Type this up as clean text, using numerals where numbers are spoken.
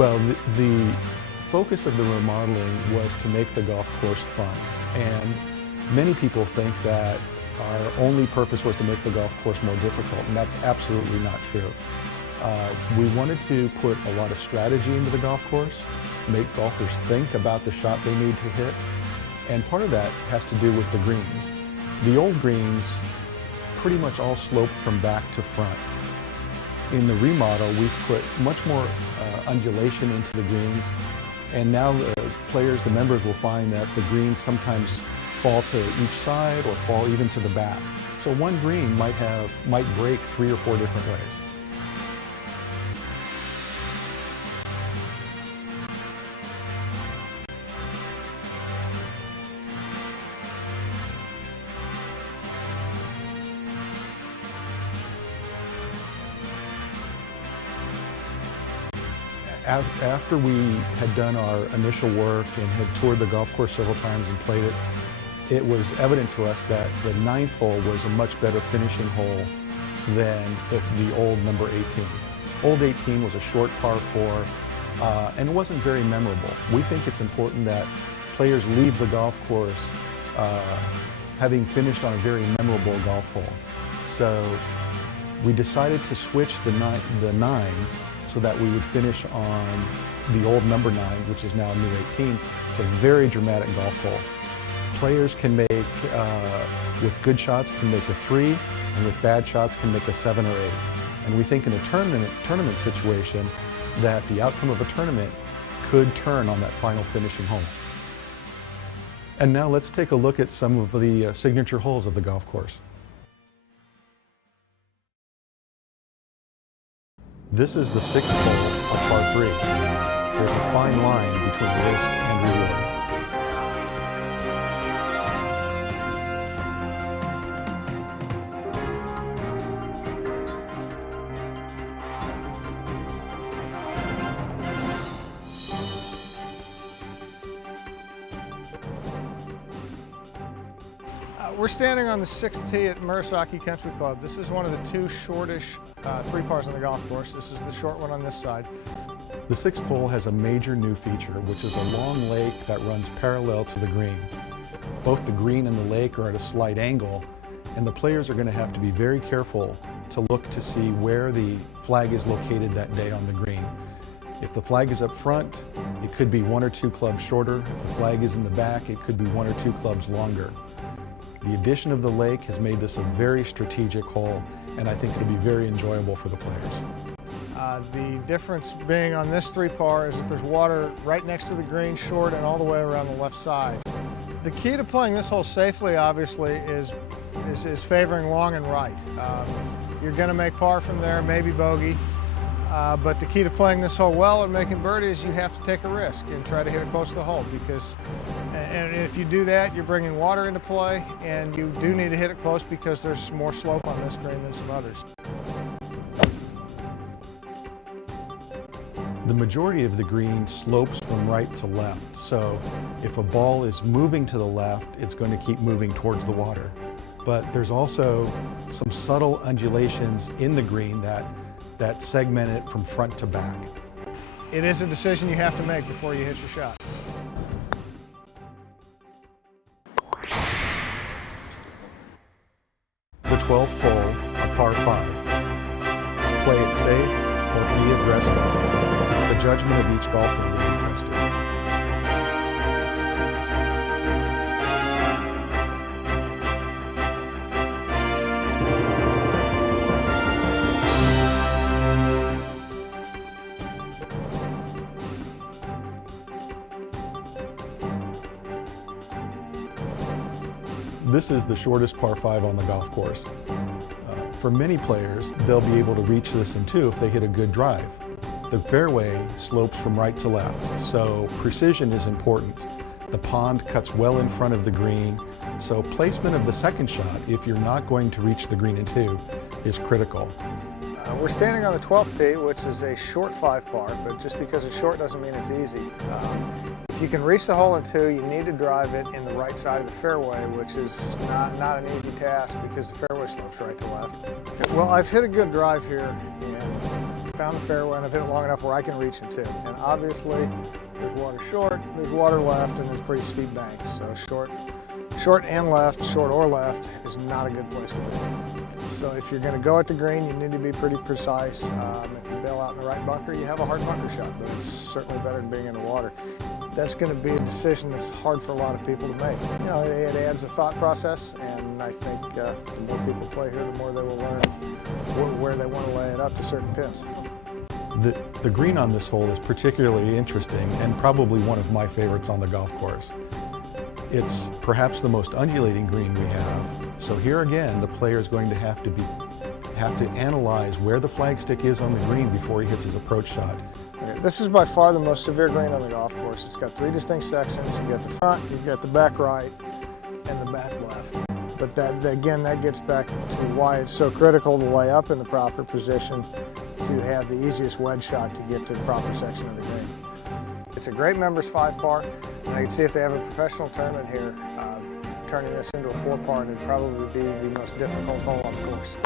Well, the focus of the remodeling was to make the golf course fun. And many people think that our only purpose was to make the golf course more difficult, and that's absolutely not true. We wanted to put a lot of strategy into the golf course, make golfers think about the shot they need to hit, and part of that has to do with the greens. The old greens pretty much all slope from back to front. In the remodel, we've put much more undulation into the greens, and now the players, the members, will find that the greens sometimes fall to each side or fall even to the back. So one green might break 3 or 4 different ways. After we had done our initial work and had toured the golf course several times and played it, it was evident to us that the 9th hole was a much better finishing hole than the old number 18. Old 18 was a short par 4 and it wasn't very memorable. We think it's important that players leave the golf course having finished on a very memorable golf hole. So we decided to switch the 9s so that we would finish on the old number 9, which is now new 18. It's a very dramatic golf hole. Players can make, with good shots, can make a 3, and with bad shots can make a 7 or 8. And we think in a tournament situation that the outcome of a tournament could turn on that final finishing hole. And now let's take a look at some of the signature holes of the golf course. This is the 6th hole of par 3. There's a fine line between risk and reward. We're standing on the 6th tee at Murasaki Country Club. This is one of the 2 shortish 3 pars on the golf course. This is the short one on this side. The 6th hole has a major new feature, which is a long lake that runs parallel to the green. Both the green and the lake are at a slight angle, and the players are going to have to be very careful to look to see where the flag is located that day on the green. If the flag is up front, it could be 1 or 2 clubs shorter. If the flag is in the back, it could be 1 or 2 clubs longer. The addition of the lake has made this a very strategic hole, and I think it'll be very enjoyable for the players. The difference being on this 3 par is that there's water right next to the green, short, and all the way around the left side. The key to playing this hole safely, obviously, is favoring long and right. You're going to make par from there, maybe bogey, but the key to playing this hole well and making birdie is you have to take a risk and try to hit it close to the hole, because and if you do that, you're bringing water into play, and you do need to hit it close because there's more slope on this green than some others. The majority of the green slopes from right to left, so if a ball is moving to the left, it's going to keep moving towards the water. But there's also some subtle undulations in the green that segment it from front to back. It is a decision you have to make before you hit your shot. The 12th hole, a par 5. Play it safe or be aggressive. The judgment of each golfer will be tested. This is the shortest par 5 on the golf course. For many players, they'll be able to reach this in 2 if they hit a good drive. The fairway slopes from right to left, so precision is important. The pond cuts well in front of the green, so placement of the second shot, if you're not going to reach the green in 2, is critical. We're standing on the 12th tee, which is a short 5 par, but just because it's short doesn't mean it's easy. If you can reach the hole in 2, you need to drive it in the right side of the fairway, which is not an easy task because the fairway slopes right to left. Well, I've hit a good drive here, and found the fairway and I've hit it long enough where I can reach it too. And obviously, there's water short, there's water left, and there's pretty steep banks. So short and left, short or left, is not a good place to be. So if you're going to go at the green, you need to be pretty precise. If you bail out in the right bunker, you have a hard bunker shot, but it's certainly better than being in the water. That's going to be a decision that's hard for a lot of people to make. You know, it adds a thought process, and I think the more people play here, the more they will learn where they want to lay it up to certain pins. The green on this hole is particularly interesting and probably one of my favorites on the golf course. It's perhaps the most undulating green we have. So here again, the player is going to have to analyze where the flagstick is on the green before he hits his approach shot. Okay, this is by far the most severe green on the golf course. It's got 3 distinct sections. You've got the front, you've got the back right, and the back left. But again, that gets back to why it's so critical to lay up in the proper position to have the easiest wedge shot to get to the proper section of the green. It's a great members 5-par, and I can see if they have a professional tournament here, turning this into a 4-par would probably be the most difficult hole on the course.